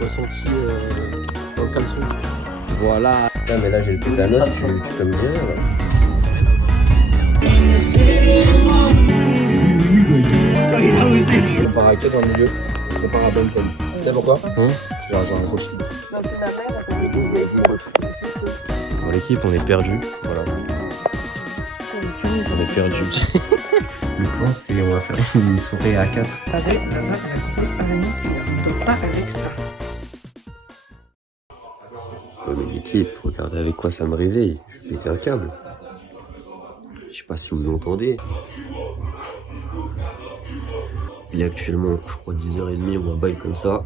Ressenti dans le caleçon. Voilà. Non mais là j'ai le tétanos, tu peux me dire là. On part à 4 dans le milieu, on part à Benton. Tu sais pourquoi? Genre impossible. Bon l'équipe on est perdu, voilà. On est perdu. Le plan c'est on va faire une soirée à 4. Avec la meuf avec grosse araignée, on dort pas avec ça. Oh, mais l'équipe, regardez avec quoi ça me réveille. Je pétais un câble. Je sais pas si vous m'entendez. Il est actuellement, je crois, 10h30 ou un bail comme ça.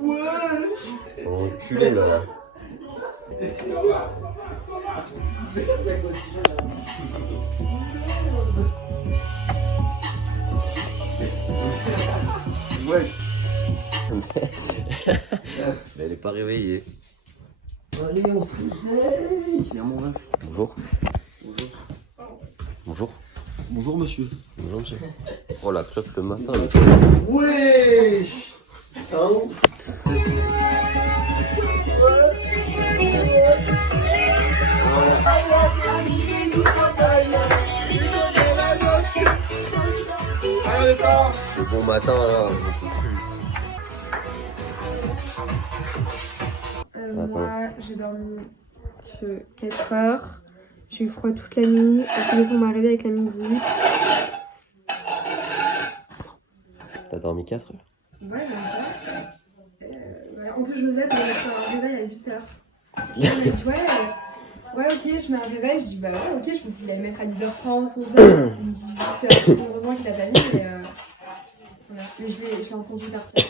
Ouais. Enculé là. Ouais. Mais elle est pas réveillée. Allez, on se réveille. Viens mon ref. Bonjour. Bonjour. Bonjour. Bonjour monsieur. Bonjour monsieur. Oh la clope le matin. Wesh. Ça ouf. Le bon matin là. Moi, j'ai dormi 4 heures. J'ai eu froid toute la nuit. Après, on m'a réveillée avec la musique. T'as dormi 4 heures? Ouais, ouais. En plus, Joseph, il m'a fait un réveil à 8 heures. Il m'a dit, ouais, ok, je mets un réveil. Je dis, bah ouais, ok. Je me suis dit qu'il allait mettre à 10h30, 11h. Il me dit 8h. Heureusement qu'il a pas mis. Mais, voilà. Mais je l'ai entendu partir.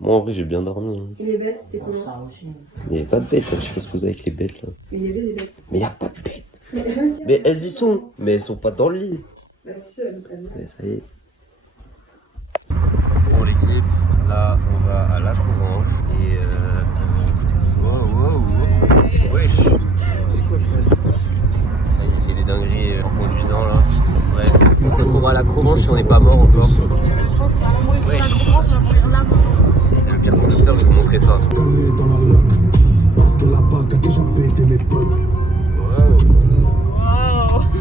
Moi en vrai j'ai bien dormi. Et les bêtes, c'était comment? Il n'y avait pas de bêtes, je sais pas ce que vous avez avec les bêtes là. Mais il y avait des bêtes. Mais il n'y a pas de bêtes. Mais elles y sont, mais elles sont pas dans le lit. Bah si, ça nous prévient. Mais ça y est. Bon l'équipe, là on va à la Couronne et wow. Wesh. Ça y est, il fait des dingueries en conduisant là. Bref, on va à la Couronne si on n'est pas mort encore. Wesh. C'est le pire conducteur, je vais vous montrer ça. Wow.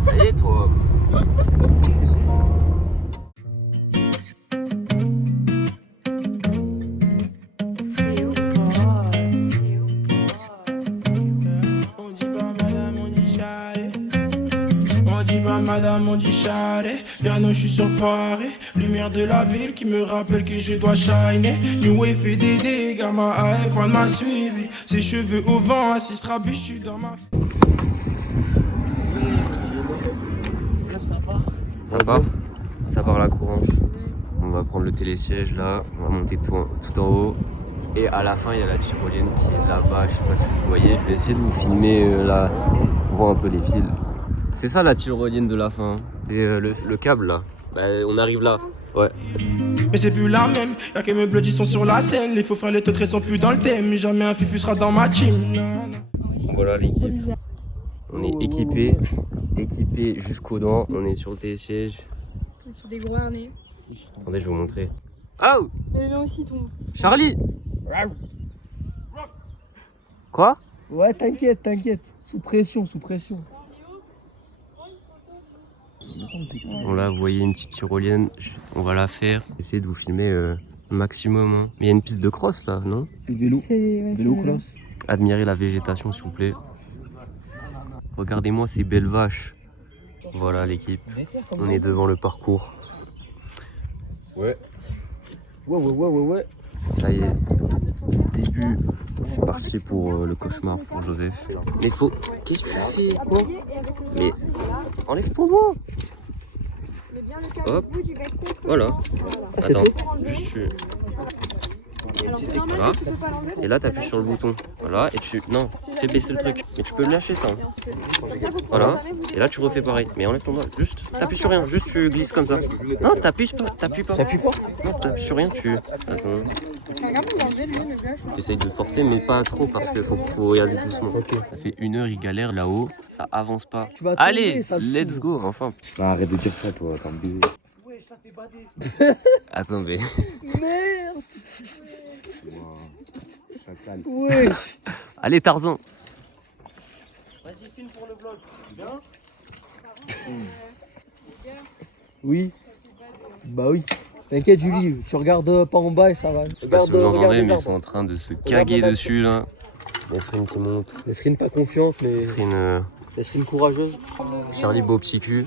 Ça y est toi. Madame, on dit chalet, piano, je suis sur Paris. Lumière de la ville qui me rappelle que je dois shiner. New Wave fait des dégâts, ma AF1 m'a suivi. Ses cheveux au vent, assis strabuche, je suis dans ma... Ça part la Couronne. On va prendre le télésiège là, on va monter tout en haut. Et à la fin, il y a la tyrolienne qui est là-bas, je sais pas si vous voyez. Je vais essayer de vous filmer là, on voit un peu les fils. C'est ça la tyrolienne de la fin. Et le câble là, bah, on arrive là. Ouais. Mais c'est plus la même, y'a que mes bloods sont sur la scène. Les faux frères, les teutres sont plus dans le thème. Jamais un fifu sera dans ma team. Voilà l'équipe. On est équipé jusqu'aux dents. On est sur le télésiège. Sur des gros harnais. Attendez, je vais vous montrer. Oh! Mais là aussi, ton... Charlie! Quoi? Ouais, t'inquiète. Sous pression. Bon là vous voyez une petite tyrolienne, on va la faire, essayer de vous filmer maximum. Hein. Mais il y a une piste de cross là, non? C'est le vélo. Vélo cross. Admirez la végétation s'il vous plaît. Regardez-moi ces belles vaches. Voilà l'équipe, on est devant le parcours. Ouais. Ça y est, début, c'est parti pour le cauchemar pour Joseph. Mais faut... Qu'est-ce que tu fais quoi? Mais enlève ton doigt. Hop, voilà. Attends, juste tu... Voilà. Et là t'appuies sur le bouton. Voilà, et tu... Non, fais baisser le truc. Mais tu peux le lâcher ça. Voilà. Et là tu refais pareil. Mais enlève ton doigt. Juste, t'appuies sur rien. Juste tu glisses comme ça. Non, t'appuies pas. Non, t'appuies sur rien, tu... Attends. T'essayes de forcer, mais pas trop parce qu'il faut y aller doucement. Ça fait 1 heure, il galère là-haut. Ça avance pas. Allez, let's go, enfin. Bah, arrête de dire ça, toi, t'es un baiser. Attends, mais. Merde. Chacal. Ouais. Allez, Tarzan. Vas-y, filme pour le vlog. Bien. Oui. Bah oui. T'inquiète Julie, tu regardes pas en bas et ça va. Je sais pas si vous regarde entendez, les mais ils arbres. sont en train de se caguer les dessus là. Nesrine qui monte. Nesrine pas confiante, mais Nesrine, Nesrine courageuse. Charlie beau petit cul.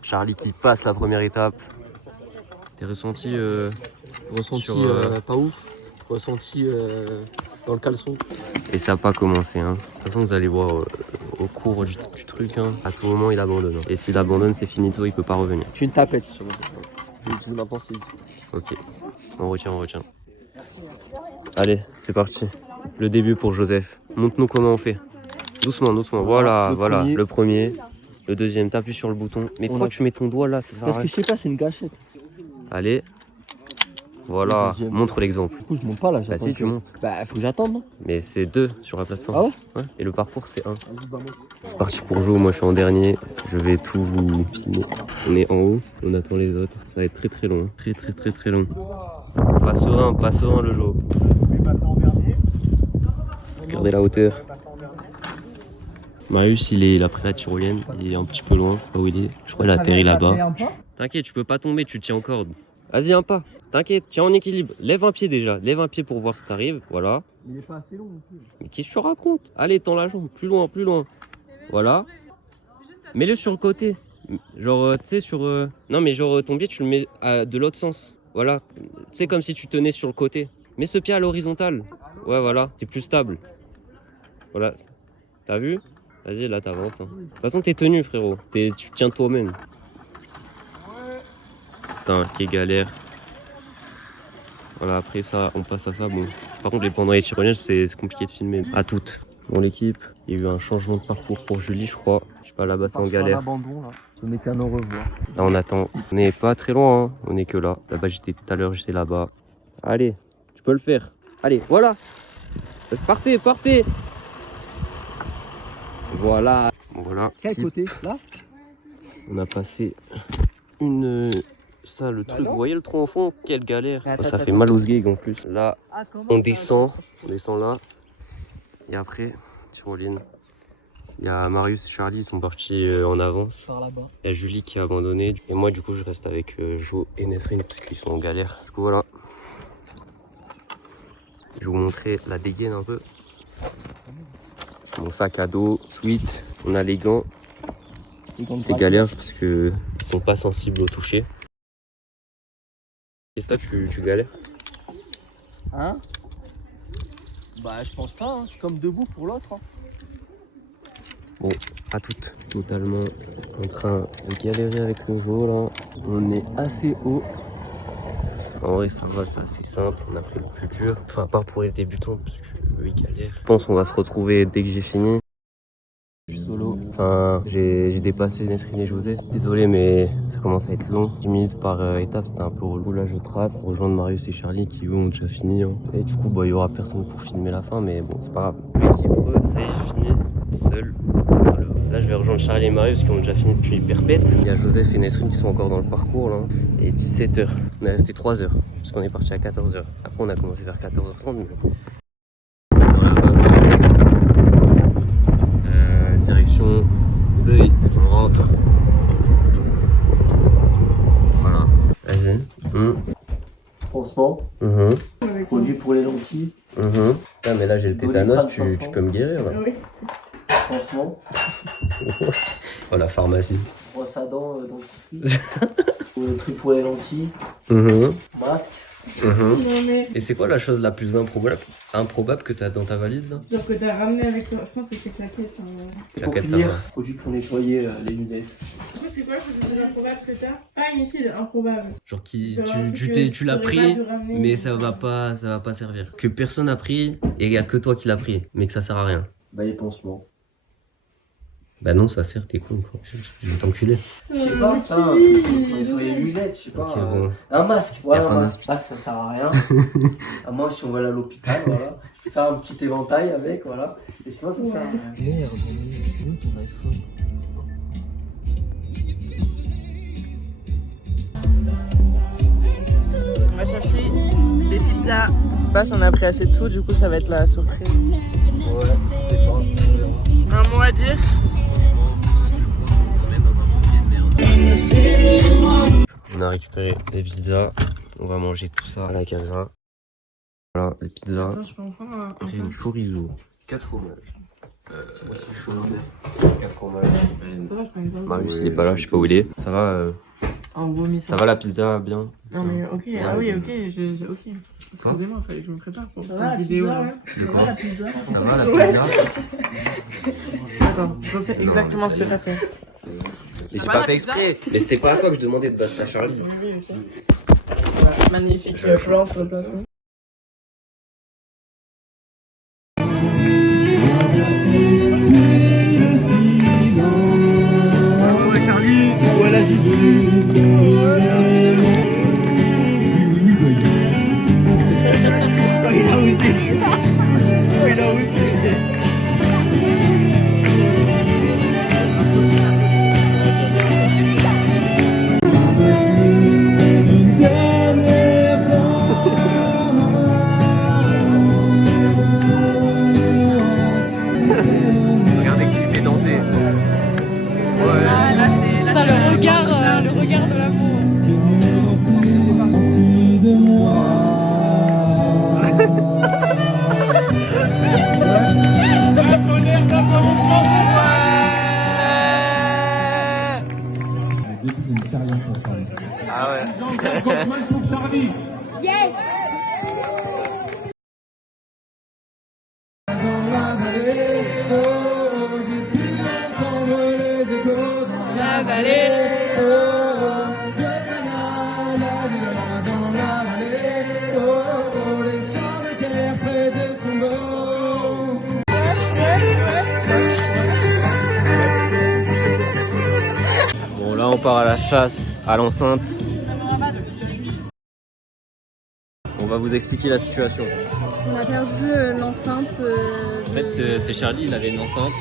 Charlie qui passe la première étape. Tes ressentis Ressenti sur, pas ouf. Ressenti dans le caleçon. Et ça n'a pas commencé. Hein. De toute façon, vous allez voir au cours du truc. Hein. À tout moment, il abandonne. Hein. Et s'il abandonne, c'est finito, il peut pas revenir. Je suis une tapette sur le je l'utilise maintenant, c'est easy. Ok, on retient. Allez, c'est parti. Le début pour Joseph. Montre-nous comment on fait. Doucement. Voilà, le premier. Le deuxième, t'appuies sur le bouton. Mais pourquoi tu mets ton doigt là? Ça sert à Parce rien. que je sais pas, c'est une gâchette. Allez. Voilà, Le deuxième. montre l'exemple. Du coup, je monte pas là. Bah si, tu montes. Bah, faut que j'attende, non? Mais c'est 2 sur la plateforme. Ah ouais? Et le parcours, c'est 1. Vas-y, bah, monte. C'est parti pour Jo, moi je suis en dernier. Je vais tout vous filmer. On est en haut, on attend les autres. Ça va être très long. Hein. Très long. Pas serein le Jo. Regardez la hauteur. Marius, il a pris la tyrolienne. Il est un petit peu loin, je sais pas où il est. Je crois qu'il a atterri là-bas. T'inquiète, tu peux pas tomber, tu tiens en corde. Vas-y, un pas. T'inquiète, tiens en équilibre. Lève un pied déjà. Lève un pied pour voir si t'arrives. Voilà. Il est pas assez long non plus. Mais qu'est-ce que tu racontes? Allez, tends la jambe. Plus loin. Voilà. Mets-le sur le côté. Genre, tu sais, sur... Non, mais genre, ton pied, tu le mets de l'autre sens. Voilà. C'est comme si tu tenais sur le côté. Mets ce pied à l'horizontale. Ouais, voilà. C'est plus stable. Voilà. T'as vu? Vas-y, là, t'avances. Hein. De toute façon, t'es tenu, frérot. Tu tiens toi-même. Putain, quelle galère. Voilà, après ça, on passe à ça. Bon, par contre, pendant les tyroliennes, c'est compliqué de filmer. À toutes. Bon, l'équipe, il y a eu un changement de parcours pour Julie, je crois. Je sais pas, là-bas, c'est en galère. Abandon, là. Ce n'est qu'un au revoir. Là, on attend. On n'est pas très loin, hein. On est que là. Là-bas, j'étais tout à l'heure, j'étais là-bas. Allez, tu peux le faire. Allez, voilà. C'est parfait. Voilà. Bon, voilà. Quel côté? Là? On a passé une... Ça, le truc, non. vous voyez le trou au fond? Quelle galère. Attends, Ça fait attends. mal aux sgeg en plus. Là, comment on descend là. Et après, tyrolienne. Il y a Marius et Charlie, ils sont partis en avance. Par là-bas. Il y a Julie qui a abandonné. Et moi, du coup, je reste avec Jo et Nesrine parce qu'ils sont en galère. Du coup, voilà. Je vais vous montrer la dégaine un peu. Mon sac à dos, sweat. On a les gants. C'est galère parce qu'ils sont pas sensibles au toucher. Et ça, tu galères? Hein? Bah, je pense pas, hein. C'est comme debout pour l'autre. Hein. Bon, à toutes. Totalement en train de galérer avec le Jo là. On est assez haut. En vrai, ça va, c'est assez simple. On a pris le plus dur. Enfin, à part pour les débutants, parce qu'eux, ils galèrent. Je pense qu'on va se retrouver dès que j'ai fini. Je suis solo. Enfin, j'ai dépassé Nesrine et Joseph. Désolé, mais ça commence à être long. 10 minutes par étape, c'était un peu relou. Là, je trace. Rejoindre Marius et Charlie qui, eux, ont déjà fini. Hein. Et du coup, il y aura personne pour filmer la fin, mais bon, c'est pas grave. Petit creux, ça y est, j'ai fini. Seul. Là, je vais rejoindre Charlie et Marius qui ont déjà fini depuis Perpète. Il y a Joseph et Nesrine qui sont encore dans le parcours là. Et 17h. On est resté 3 heures. Parce qu'on est parti à 14h. Après, on a commencé vers 14h30. Mais... direction Beuil, on rentre. Voilà. Vas-y. Pansement. Produit pour les lentilles. Ah, mais là j'ai le tétanos, tu peux me guérir là. Oui. Pansement. Oh la pharmacie. Brosse à dents, dentifrice. Le truc pour les lentilles. Masque. Non, mais Et c'est quoi la chose la plus improbable que t'as dans ta valise là? genre que t'as ramené avec toi, je pense que c'est claquettes. La Pour quête, ça finir, va. produit pour nettoyer les lunettes. Du coup, c'est quoi le chose le plus improbable que t'as? Pas inutile, improbable. Genre Genre un truc que tu l'as t'aurais pris, pas dû ramener. mais ça va pas servir. Que personne a pris et il y a que toi qui l'as pris, mais que ça sert à rien. Bah, les pansements. Bah non, ça sert, t'es con quoi. Je vais t'enculer. Je sais pas, ça, pour nettoyer les lunettes, je sais pas. Ok, bon. Un masque, voilà, Y a pas un de masque. Ah, ça sert à rien. À moins si on va aller à l'hôpital, voilà. Je vais faire un petit éventail avec, voilà. Et sinon, ça sert à rien. Merde, où ton iPhone? pizza. Basse, on a pris assez de sous, du coup ça va être la surprise. Ouais, c'est pas. Un mot à dire? On a récupéré des pizzas. On va manger tout ça à la casa. Voilà, les pizzas. Attends, je peux en prendre un Après une chorizo. 4 fromages. Voici chaud. 4 fromages. Marius il est pas là, je sais pas où il est. Ça va En vomi ça. Ça va la pizza bien? Non mais ok, Bien, ah oui bien. ok, ok. Excusez-moi, fallait que je me prépare pour Ça va la cette vidéo. pizza, là. ouais. De quoi? Ça va la pizza? Ça va la pizza? Attends, je refais exactement ce que t'as fait. Mais Ça j'ai va, pas la fait pizza exprès. Mais c'était pas à toi que je demandais de basta Charlie. Oui, oui, ok. Magnifique plan sur le plafond. Regardez qui lui fait danser. Putain, le regard de l'amour. Ah ouais. La vallée. Bon là on part à la chasse à l'enceinte. On va vous expliquer la situation. On a perdu l'enceinte. En fait c'est Charlie, il avait une enceinte.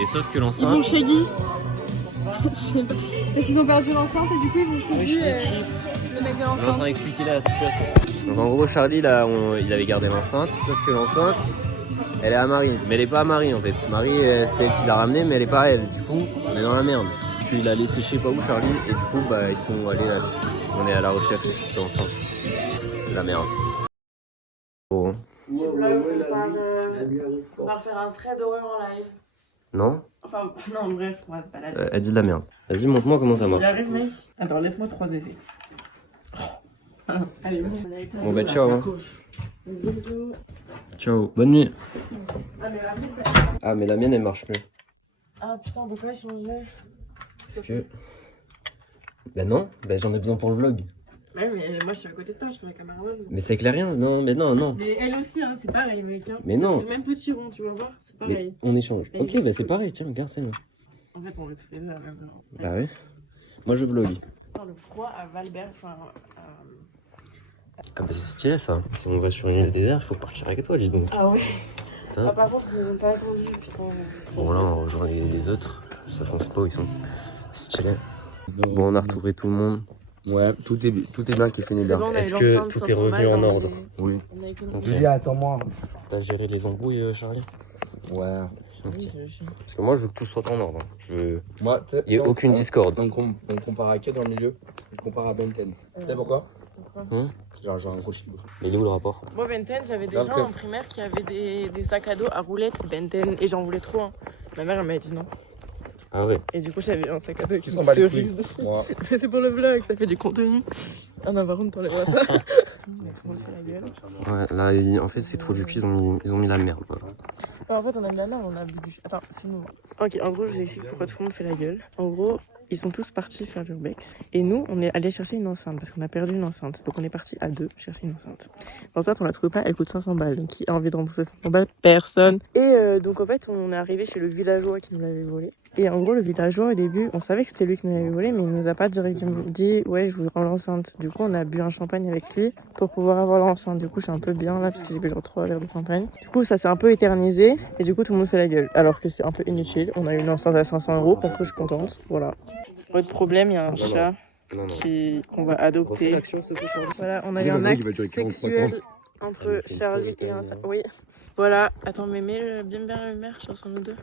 Et sauf que Ils vont l'enceinte... chez Guy. Je sais pas. Parce qu'ils ont perdu l'enceinte et du coup ils vont chez Guy. Le mec de On est en train l'enceinte. d'expliquer la situation. Donc en gros Charlie là il avait gardé l'enceinte. Sauf que l'enceinte elle est à Marie. Mais elle est pas à Marie en fait. Marie c'est elle qui l'a ramenée mais elle est pas à elle. Du coup on est dans la merde. Puis il a laissé je sais pas où Charlie. Et du coup bah ils sont allés là. On est à la recherche d'enceinte. C'est la merde. Bon. On va faire un thread d'horreur en live. Non? Enfin, non, bref, ouais, c'est pas la vie. Elle dit de la merde. Vas-y montre-moi comment ça Il marche. arrive, mec. Attends, laisse-moi 3 essais. Allez, bon. Bon bah ciao. Hein. Ciao. Bonne nuit. Ah mais la mienne elle marche plus. Ah putain, pourquoi changer? Parce que... Bah non, bah j'en ai besoin pour le vlog. Ouais, mais moi je suis à côté de toi, je suis la caméraman. Mais ça éclaire rien, non, mais non. Mais elle aussi, hein, c'est pareil, mec. Hein. Mais ça non. fait le même petit rond, tu vas voir, c'est Mais pareil. on échange. Et Ok, c'est bah c'est cool. pareil, tiens, regarde celle-là. En fait, on reste fait la même temps. Bah ouais. Moi je vlog. Le froid à Valbert, enfin. Ah bah c'est stylé ça. Si on va sur une île déserte, faut partir avec toi, dis donc. Ah ouais. Putain. Ah, par contre, ils nous ont pas attendu, putain. Bon là on rejoint les autres. Sauf qu'on sait pas où ils sont. C'est stylé. Bon on a retrouvé tout le monde. Ouais, tout est bien qui est fini C'est là. bon, on a eu Est-ce que l'enceinte, tout 500 est revenu balles en dans ordre? les- Oui. On a économisé. Ok. Julie, attends-moi. T'as géré les embrouilles Charlie? Ouais. Ok. Oui, je suis. Parce que moi je veux que tout soit en ordre. Hein. Je veux... Moi, Il n'y a aucune discorde. On compare à qui dans le milieu? Je compare à Ben 10. Tu sais pourquoi? Pourquoi? Genre, j'ai un gros chibre. Mais il est où le rapport? Moi, Benten, j'avais des Grave gens que- en primaire qui avaient des sacs à dos à roulettes Benten et j'en voulais trop. Hein. Ma mère, elle m'avait dit non. Ah ouais. Et du coup, j'avais un sac à dos Qui qui s'en bat les fleurissait. couilles? Moi. Mais c'est pour le vlog, ça fait du contenu. Ah non, par contre, t'enlèveras ça. Tout le monde fait la gueule. Ouais, là, en fait, c'est trop du cul, ils ont mis la merde. Voilà. Non, en fait, on a de la merde, on a bu du. Attends, filme-moi. Ok, en gros, je vous explique pourquoi tout le monde fait la gueule. En gros, ils sont tous partis faire l'urbex. Et nous, on est allés chercher une enceinte parce qu'on a perdu une enceinte. Donc, on est partis à 2 chercher une enceinte. L'enceinte, on la trouve pas, elle coûte 500 balles. Donc, qui a envie de rembourser 500 balles? Personne. Et donc, en fait, on est arrivé chez le villageois qui nous l'avait volé. Et en gros, le villageois, au début, on savait que c'était lui qui nous l'avait volé, mais il nous a pas directement dit ouais, je vous rends l'enceinte. Du coup, on a bu un champagne avec lui pour pouvoir avoir l'enceinte. Du coup, je suis un peu bien là parce que j'ai bu genre 3 verres de champagne. Du coup, ça s'est un peu éternisé et du coup, tout le monde fait la gueule. Alors que c'est un peu inutile. On a eu une enceinte à 500 €, parce que je suis contente. Voilà. Autre problème, il y a un chat Non. qu'on va adopter. Voilà, on a eu un acte sexuel. entre Charlie et un... Oui. Voilà. Attends, mais mets le Bien Mère sur nous deux.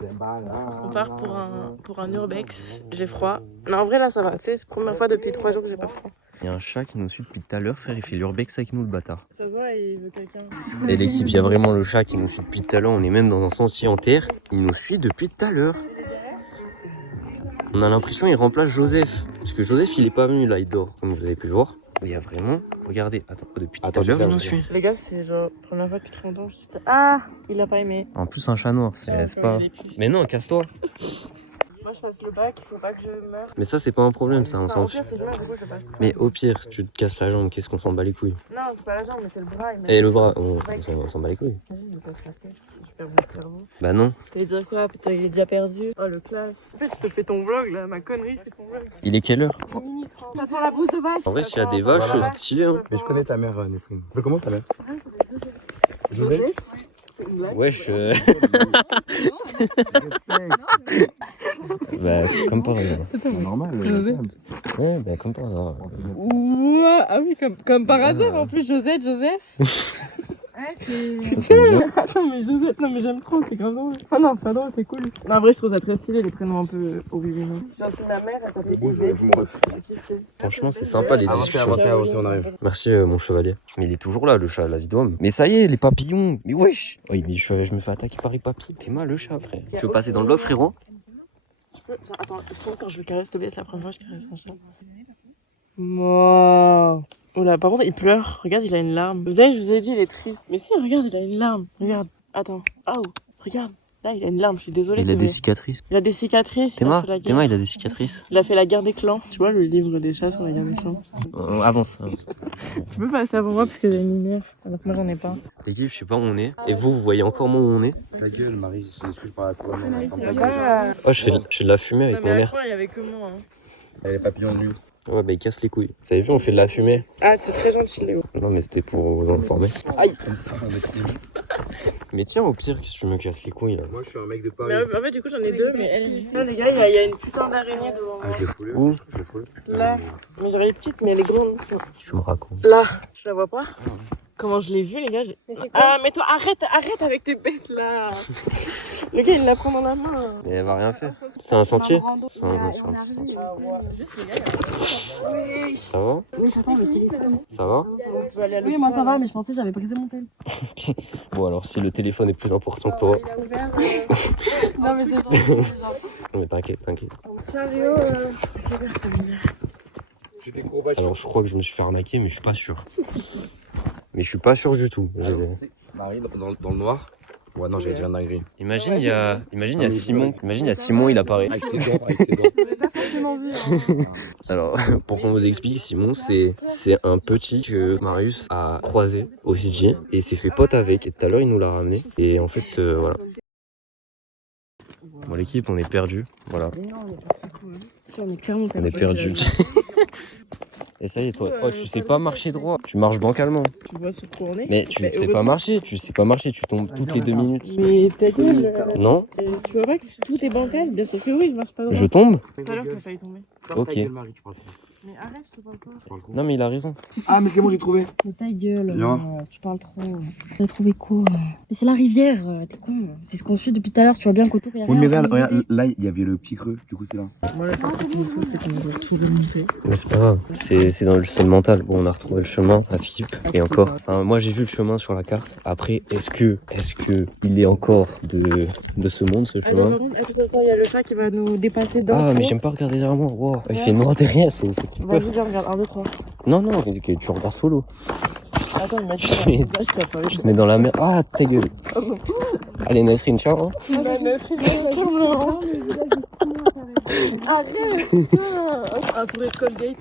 On part pour un urbex. J'ai froid. Mais en vrai, là, ça va. Tu sais, c'est la première fois depuis 3 jours que j'ai pas froid. Il y a un chat qui nous suit depuis tout à l'heure, frère. Il fait l'urbex avec nous, le bâtard. Ça se voit, il veut quelqu'un. Et l'équipe, il y a vraiment le chat qui nous suit depuis tout à l'heure. On est même dans un sentier en terre. Il nous suit depuis tout à l'heure. On a l'impression qu'il remplace Joseph. Parce que Joseph, il est pas venu là, il dort, comme vous avez pu le voir. Il y a vraiment, regardez, depuis tout à l'heure, il nous suit. Les gars, c'est genre première fois depuis 30 ans. Ah, il a pas aimé. En plus, un chat noir, c'est pas. Mais non, casse-toi. Moi, je passe le bac, il faut pas que je meure. Mais ça, c'est pas un problème, ça, on Enfin, s'en au fout. pire, c'est demain, du coup, je passe. Mais au pire, tu te casses la jambe, qu'est-ce qu'on s'en bat les couilles? Non, c'est pas la jambe, mais c'est le bras. Et le bras, on s'en bat les couilles. Je me casse la tête, je perds mon cerveau. Bah non. T'allais dire quoi? Putain, il est déjà perdu. Oh, le clash. En fait, je te fais ton vlog, là, ma connerie, je fais ton vlog. Il est quelle heure? 10 minutes, hein. Ça sent la bouse de vache. En vrai, s'il y a des vaches, c'est stylé, hein. Mais je connais ta mère, Nesrine. Mais comment ta mère? José? Wesh. Bah, comme par hasard. C'est normal. Ouais, bah, comme par hasard. Ouah, ah oui, comme par hasard, en plus, Josette, Joseph. Ça, ça me vient. Non mais Josette, non mais j'aime trop, c'est grave drôle. Ah non, c'est pas drôle, c'est cool. Non, en vrai, je trouve ça très stylé, les prénoms un peu originaux. Genre, c'est ma mère, elle s'appelle Josette. Franchement, c'est sympa les discussions. Avancez, on arrive. Merci, mon chevalier. Mais il est toujours là, le chat, la vie d'homme. Mais ça y est, les papillons. Mais wesh. Oui, mais je me fais attaquer par les papillons. T'es mal, le chat, frère. Tu veux passer dans le love, frérot? Attends, quand je le caresse, Tobias, c'est la première fois que je caresse un chat. Moi. Oula, par contre, il pleure. Regarde, il a une larme. Vous savez, je vous ai dit, il est triste. Mais si, regarde, il a une larme. Regarde. Attends. Oh, regarde. Là, il a une larme. Je suis désolée. Il a des cicatrices. Il a des cicatrices. Théma, il a des cicatrices. Il a fait la guerre des clans. Tu vois, le livre des chats sur la guerre des clans. Avance. Tu peux passer avant moi parce que j'ai une lumière. Alors que moi, j'en ai pas. L'équipe, je sais pas où on est. Et vous voyez encore moins où on est? Ta gueule, Marie, est-ce que je parle à toi? Oh, je fais de la fumée avec mon air. il y avait que moi. Elle est papillon de nuit. Ouais, bah, il casse les couilles. Vous avez vu, on fait de la fumée. Ah, c'est très gentil, Léo. Non, mais c'était pour vous informer. Aïe! Comme ça, on est Mais tiens, au pire, qu'est-ce que tu me casses les couilles là? Moi, je suis un mec de Paris. Mais en fait, du coup, j'en ai deux, mais elle. Là, les gars, il y a une putain d'araignée devant moi. Ah, je l'ai foulé. Où? Je l'ai foulé. Là. Mais genre, elle est petite, mais elle est grande. Tu me racontes. Là. Tu la vois pas? Comment je l'ai vue, les gars? Ah, mais toi, arrête avec tes bêtes là! Le gars, il la prend dans la main. Mais elle va rien faire. C'est un sentier? C'est un Ah, sentier. Juste, les gars, Ça va? oui, j'attends le téléphone. Ça va? On peut aller à oui, moi ça va, mais je pensais que j'avais brisé mon tel. Bon, alors si le téléphone est plus important que toi. Il a ouvert. Non, mais c'est gentil, c'est gentil. Non, mais t'inquiète. Tiens, Léo, J'ai des courbatures. Alors je crois que je me suis fait arnaquer, mais je suis pas sûr. Mais je suis pas sûr du tout. Marie, dans le noir. Ouais, non, j'allais dire une dinguerie. Imagine, il y a Simon. Imagine, il y a Simon, il apparaît. Avec ses dents. Alors, pour qu'on vous explique, Simon, c'est un petit que Marius a croisé au Fidji et il s'est fait pote avec. Et tout à l'heure, il nous l'a ramené. Et en fait, voilà. Bon, l'équipe, on est perdu. Voilà, Mais non, on est parti cool. Si, on est clairement on est perdu. Et ça y est, toi, oh, tu sais pas marcher droit. Tu marches bancalement. Tu vois sur quoi on est? Mais tu sais pas marcher. Tu sais pas marcher. Tu tombes toutes les 2 minutes. Mais ta gueule, Non? tu vois pas que tout est bancal? Bien sûr que oui, je marche pas droit. Je tombe? Tout à l'heure, t'as failli tomber. Ok. Marie, tu parles trop. Mais arrête, je te parle pas. Non, mais il a raison. Ah, mais c'est bon, j'ai trouvé. Mais ta gueule, Bien. tu parles trop. T'as trouvé quoi? Mais c'est la rivière, t'es con. C'est ce qu'on suit depuis tout à l'heure, tu vois bien qu'autour il y a Oui, mais rien. regarde, là, il y avait le petit creux. Du coup, c'est là. Moi, la seule chose qui me saoule, c'est qu'on doit tout remonter. Mais c'est pas grave, c'est dans le seul mental. Bon, on a retrouvé le chemin à Skip. Et encore, enfin, moi j'ai vu le chemin sur la carte. Après, est-ce que il est encore de ce monde, ce Allez, chemin? par contre, attends, il y a le chat qui va nous dépasser dans Ah, mais j'aime pas regarder derrière moi. Wow. Il fait noir derrière, c'est peur. Vas-y, viens, regarde, 1, 2, 3. Non, non, ok, tu regardes solo. Attends, il m'a dit Je fais- là, je t'ai pas Je te mets dans la mer. Ah, ta gueule. Allez, Nasrine, ciao. Hein. Arrête! Un sourire Colgate.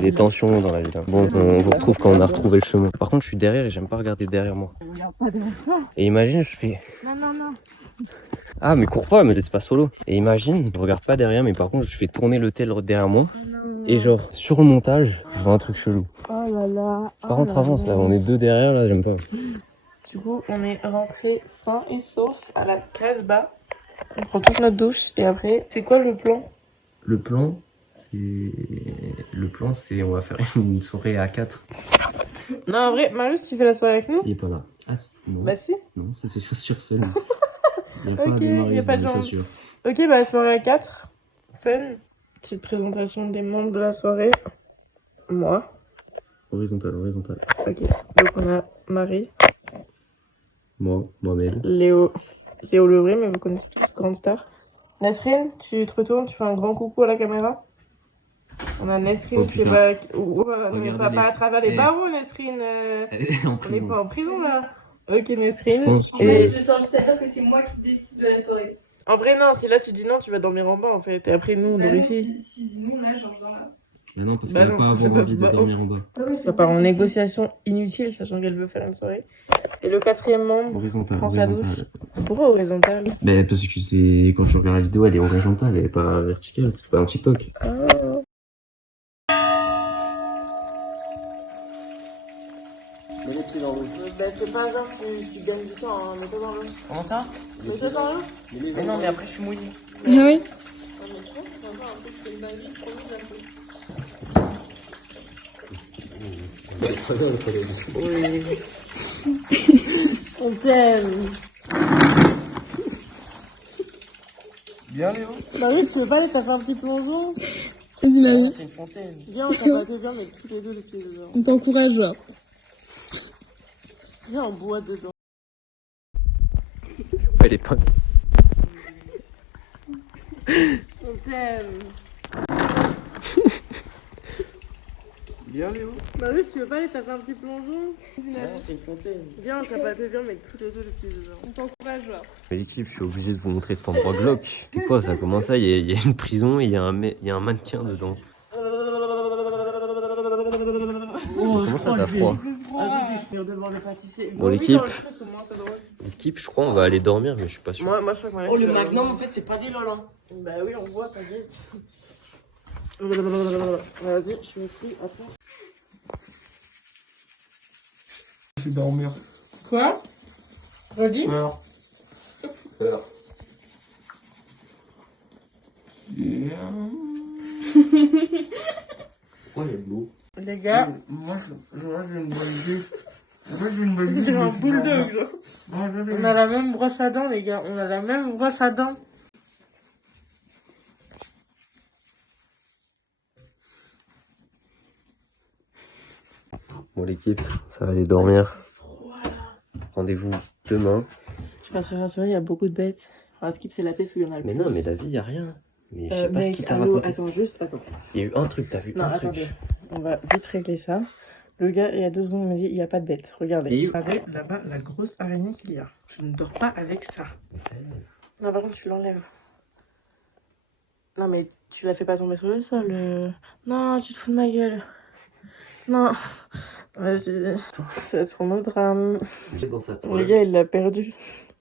Des tensions dans la vie. Hein. Bon, on vous retrouve quand on a retrouvé le chemin. Par contre, je suis derrière et j'aime pas regarder derrière moi. Regarde pas derrière toi. Et imagine, je fais. Non. Ah, mais cours pas, me laisse pas solo. Et imagine, je regarde pas derrière, mais par contre, je fais tourner le tel derrière moi. Et genre, sur le montage, je vois un truc chelou. Oh là là. Par contre, avance là, on est 2 derrière là, j'aime pas. Du coup, on est rentré sain et sauf à la Casbah. On prend toute notre douche et après, c'est quoi le plan? Le plan, Le plan, c'est on va faire une soirée à 4. Non, en vrai, Marius, tu fais la soirée avec nous? Il est pas là. Ah, non. Bah si. Non, c'est ses chaussures seules. Il n'y a Ok, pas de y a Marius pas dans de les jambes. chaussures. Ok, bah soirée à 4. Fun. Petite présentation des membres de la soirée. Moi. Horizontal. Ok. Donc on a Marie, Moi, Mohamed. Léo Lebré, mais vous connaissez tous, grande star. Nesrine, tu te retournes, tu fais un grand coucou à la caméra. On a Nesrine Oh, qui est putain. pas... ne Regardez pas les à travers les faits. barreaux, Nesrine. Elle est en On n'est prison. pas en prison là. Ok, Nesrine. Je pense En que- fait, je sens juste à dire que c'est moi qui décide de la soirée. En vrai, non, si là tu dis non, tu vas dormir en bas en fait. Et après, nous, on Bah dort non, ici. si non, là, genre, dans là. Mais non, parce Bah qu'on va non, pas c'est avoir pas- envie de bah, dormir en bas. Ça part en négociation inutile, sachant qu'elle veut faire une soirée. Et le quatrième membre Horizontal. prend sa douche. Pourquoi horizontale? Mais parce que c'est quand tu regardes la vidéo, elle est horizontale, elle est pas verticale, c'est pas un TikTok. Mets les pieds dans l'eau. Bah, c'est pas genre tu gagnes du temps, hein, mets-toi dans l'eau. Comment ça? Mets-toi dans l'eau? Mais non, mais après je suis mouillée. Ah oui. Oui. On t'aime. Bien, Léo. Bah oui, tu veux pas aller, t'as fait un petit plongeon? Vas-y, mamie. C'est une fontaine. Viens, on s'en va bien, mais tous les deux les pieds dedans. On t'encourage, genre. Viens, on boit dedans. Elle est pas. On t'aime. Bien, Léo. Bah oui, tu veux pas aller, t'as fait un petit plongeon? Non, c'est une fontaine. Viens, on s'en va bien, mais tous les deux les pieds dedans. On t'encourage, genre. Mais l'équipe, je suis obligé de vous montrer cet endroit glauque. C'est quoi ça? Comment ça? Il y a une prison et il y a un mannequin dedans. Comment ça t'as froid? Attendez, je viens devant le pâtissier. Bon, l'équipe. Comment ça doit être? L'équipe, je crois on va aller dormir, mais je suis pas sûr. Moi, je crois que Oh, le Magnum, en fait, c'est pas des lol, hein. Bah oui, on voit, t'inquiète. Vas-y, je suis pris, attends. Je vais dormir. Quoi? Redis? Alors. Oh, il est beau. Les gars, Moi, j'ai une bonne idée. Moi, j'ai une bonne idée. c'est un bulldog, genre. On a la même brosse à dents, les gars. On a la même brosse à dents. Bon, l'équipe, ça va aller dormir. Rendez-vous demain. Je suis pas très rassurée, il y a beaucoup de bêtes. Enfin, Skip, c'est la pièce où il y en a le Mais plus. non, mais la vie, y a rien. Mais je sais pas ce Mec, qu'il t'a allô, raconté. attends, juste, attends. Il y a eu un truc, t'as vu Non, un truc. attendez. On va vite régler ça. Le gars, il y a 2 secondes, il m'a dit il n'y a pas de bête. Regardez. Et- Regardez là-bas la grosse araignée qu'il y a. Je ne dors pas avec ça. Non, par contre, tu l'enlèves. Non, mais tu la fais pas tomber sur le sol. Non, tu te fous de ma gueule. Non. Vas-y. Ça tourne au drame. J'ai dans sa Le toile. gars, il l'a perdu.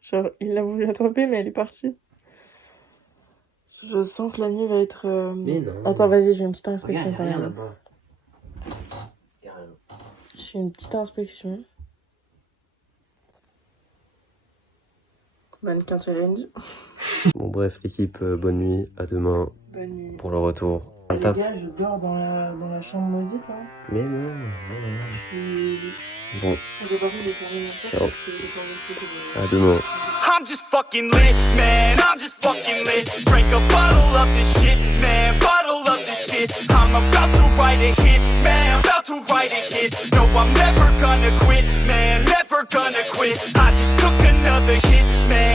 Genre, il l'a voulu attraper, mais elle est partie. Je sens que la nuit va être... Mais non. Attends, vas-y, je fais une petite inspection Regarde, quand y a rien même. là-bas. Y a rien. Je fais une petite inspection. Mannequin challenge. Bon, bref, l'équipe, bonne nuit. À demain Bonne nuit. pour le retour. Les gars, je dors dans la chambre maudite. Hein. Mais non. Je suis... Bon, On peut pas les fermer ça Ciao. parce que j'ai pas envie de faire de- à demain. I'm just fucking lit, man. I'm just fucking lit. Drink a bottle of this shit, man. Bottle of this shit. I'm about to write a hit, man. About to write a hit. No, I'm never gonna quit, man. Never gonna quit. I just took another hit, man.